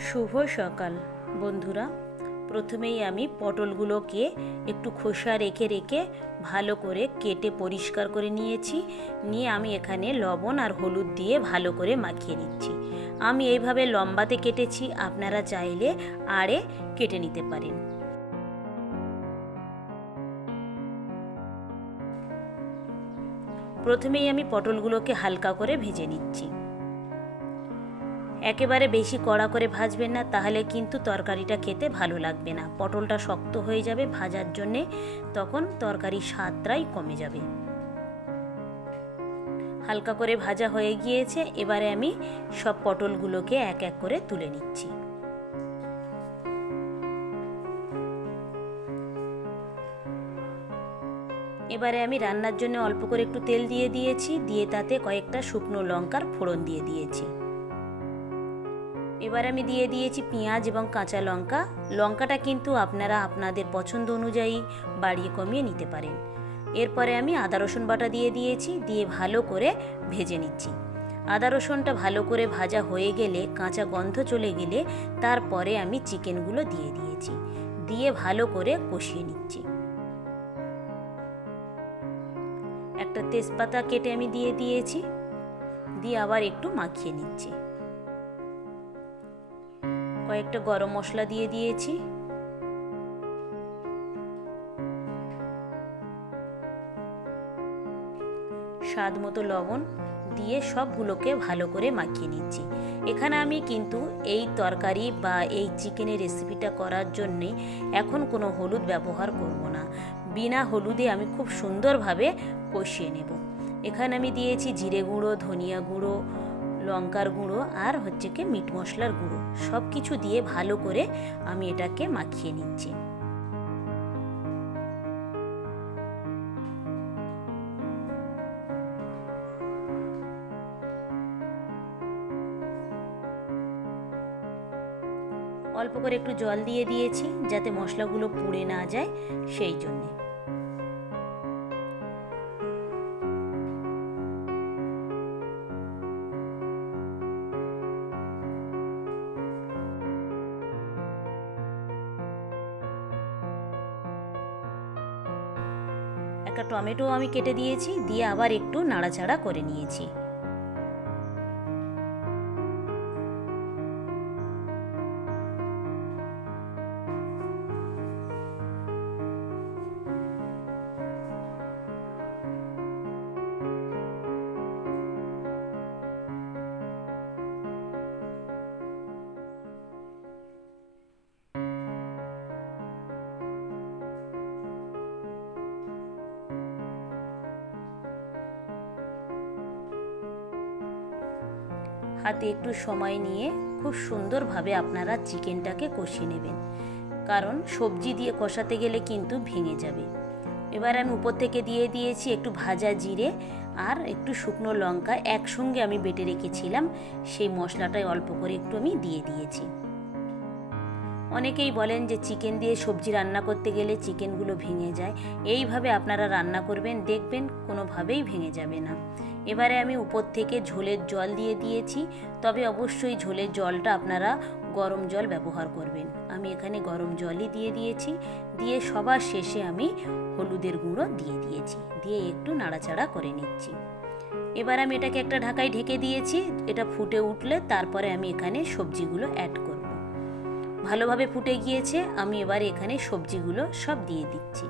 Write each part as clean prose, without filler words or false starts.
শুভ সকাল বন্ধুরা। প্রথমেই আমি পটলগুলোকে একটু খোসা রেখে রেখে ভালো করে কেটে পরিষ্কার করে নিয়েছি। নিয়ে আমি এখানে লবণ আর হলুদ দিয়ে ভালো করে মাখিয়ে নিচ্ছি। আমি এইভাবে লম্বাতে কেটেছি, আপনারা চাইলে আড়ে কেটে নিতে পারেন। প্রথমেই আমি পটলগুলোকে হালকা করে ভেজে নিচ্ছি। একেবারে বেশি কড়া করে ভাজবেন না, তাহলে কিন্তু তরকারিটা খেতে ভালো লাগবে না। পটলটা শক্ত হয়ে যাবে ভাজার জন্যে, তখন তরকারির স্বাদটাই কমে যাবে। হালকা করে ভাজা হয়ে গিয়েছে, এবারে আমি সব পটলগুলোকে এক এক করে তুলে নিচ্ছি। এবারে আমি রান্নার জন্য অল্প করে একটু তেল দিয়ে দিয়েছি, দিয়ে তাতে কয়েকটা শুকনো লঙ্কার ফোড়ন দিয়ে দিয়েছি। এবার আমি দিয়ে দিয়েছি পেঁয়াজ এবং কাঁচা লঙ্কা। লঙ্কাটা কিন্তু আপনারা আপনাদের পছন্দ অনুযায়ী বাড়িয়ে কমিয়ে নিতে পারেন। এরপরে আমি আদা রসুন বাটা দিয়ে দিয়েছি, দিয়ে ভালো করে ভেজে নিচ্ছি। আদা রসুনটা ভালো করে ভাজা হয়ে গেলে, কাঁচা গন্ধ চলে গেলে, তারপরে আমি চিকেনগুলো দিয়ে দিয়েছি, দিয়ে ভালো করে কষিয়ে নিচ্ছি। একটা তেজপাতা কেটে আমি দিয়ে দিয়েছি, দিয়ে আবার একটু মাখিয়ে নিচ্ছি। কয়েকটা গরম মশলা দিয়ে দিয়েছি, স্বাদ মতো লবণ দিয়ে সবগুলোকে ভালো করে মাখিয়ে নিচ্ছি। এখানে আমি কিন্তু এই তরকারি বা এই চিকেনের রেসিপিটা করার জন্যে এখন কোনো হলুদ ব্যবহার করব না। বিনা হলুদে আমি খুব সুন্দরভাবে কষিয়ে নেব। এখানে আমি দিয়েছি জিরে গুঁড়ো, ধনিয়া গুঁড়ো, লঙ্কার গুঁড়ো আর হচ্ছে কি মিট মশলার গুঁড়ো। সব কিছু দিয়ে ভালো করে আমি এটাকে মাখিয়ে নিচ্ছি। অল্প করে একটু জল দিয়ে দিয়েছি, যাতে মশলাগুলো পুড়ে না যায়, সেই জন্যে। একটা টমেটো আমি কেটে দিয়েছি, দিয়ে আবার একটু নাড়াচাড়া করে নিয়েছি। হাতে একটু সময় নিয়ে খুব সুন্দরভাবে আপনারা চিকেনটাকে কষিয়ে নেবেন, কারণ সবজি দিয়ে কষাতে গেলে কিন্তু ভেঙে যাবে। এবার আমি উপর থেকে দিয়ে দিয়েছি একটু ভাজা জিরে আর একটু শুকনো লঙ্কা, একসঙ্গে আমি বেটে রেখেছিলাম, সেই মশলাটাই অল্প করে একটু আমি দিয়ে দিয়েছি। অনেকেই বলেন যে চিকেন দিয়ে সবজি রান্না করতে গেলে চিকেনগুলো ভেঙে যায়। এইভাবে আপনারা রান্না করবেন, দেখবেন কোনোভাবেই ভেঙে যাবে না। এবারে আমি উপর থেকে ঝোলের জল দিয়ে দিয়েছি, তবে অবশ্যই ঝোলের জলটা আপনারা গরম জল ব্যবহার করবেন। আমি এখানে গরম জলই দিয়ে দিয়েছি, দিয়ে সবার শেষে আমি হলুদের গুঁড়ো দিয়ে দিয়েছি, দিয়ে একটু নাড়াচাড়া করে নিচ্ছি। এবার আমি এটাকে একটা ঢাকায় ঢেকে দিয়েছি। এটা ফুটে উঠলে তারপরে আমি এখানে সবজিগুলো অ্যাড করব। ভালোভাবে ফুটে গিয়েছে, আমি এবার এখানে সবজিগুলো সব দিয়ে দিচ্ছি।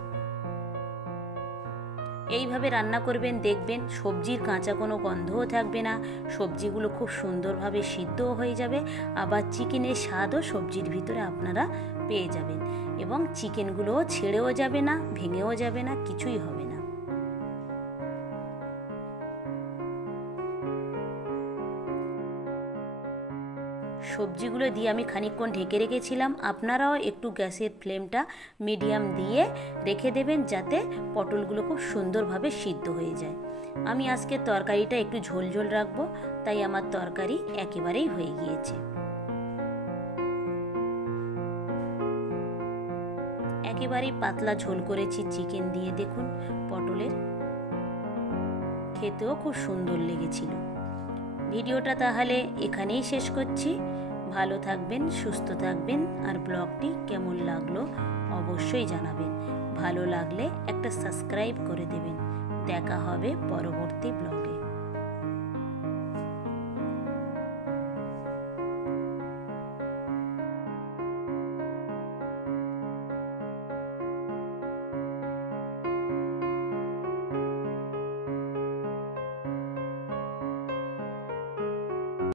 এইভাবে রান্না করবেন, দেখবেন সবজির কাঁচা কোনো গন্ধও থাকবে না, সবজিগুলো খুব সুন্দরভাবে সিদ্ধও হয়ে যাবে, আবার চিকেনের স্বাদও সবজির ভিতরে আপনারা পেয়ে যাবেন, এবং চিকেনগুলোও ছেড়েও যাবে না, ভেঙেও যাবে না, কিছুই হবে না। সবজিগুলো দিয়ে আমি খানিকক্ষণ ঢেকে রেখেছিলাম। আপনারাও একটু গ্যাসের ফ্লেমটা মিডিয়াম দিয়ে রেখে দেবেন, যাতে পটলগুলো খুব সুন্দরভাবে সিদ্ধ হয়ে যায়। আমি আজকে তরকারিটা একটু ঝোল ঝোল রাখবো, তাই আমার তরকারি একেবারেই হয়ে গিয়েছে। একেবারেই পাতলা ঝোল করেছি চিকেন দিয়ে, দেখুন পটলের, খেতেও খুব সুন্দর লেগেছিল। ভিডিওটা তাহলে এখানেই শেষ করছি। ভালো থাকবেন, সুস্থ থাকবেন, আর ব্লগটি কেমন লাগলো অবশ্যই জানাবেন। ভালো লাগলে একটা সাবস্ক্রাইব করে দেবেন। দেখা হবে পরবর্তী ব্লগে।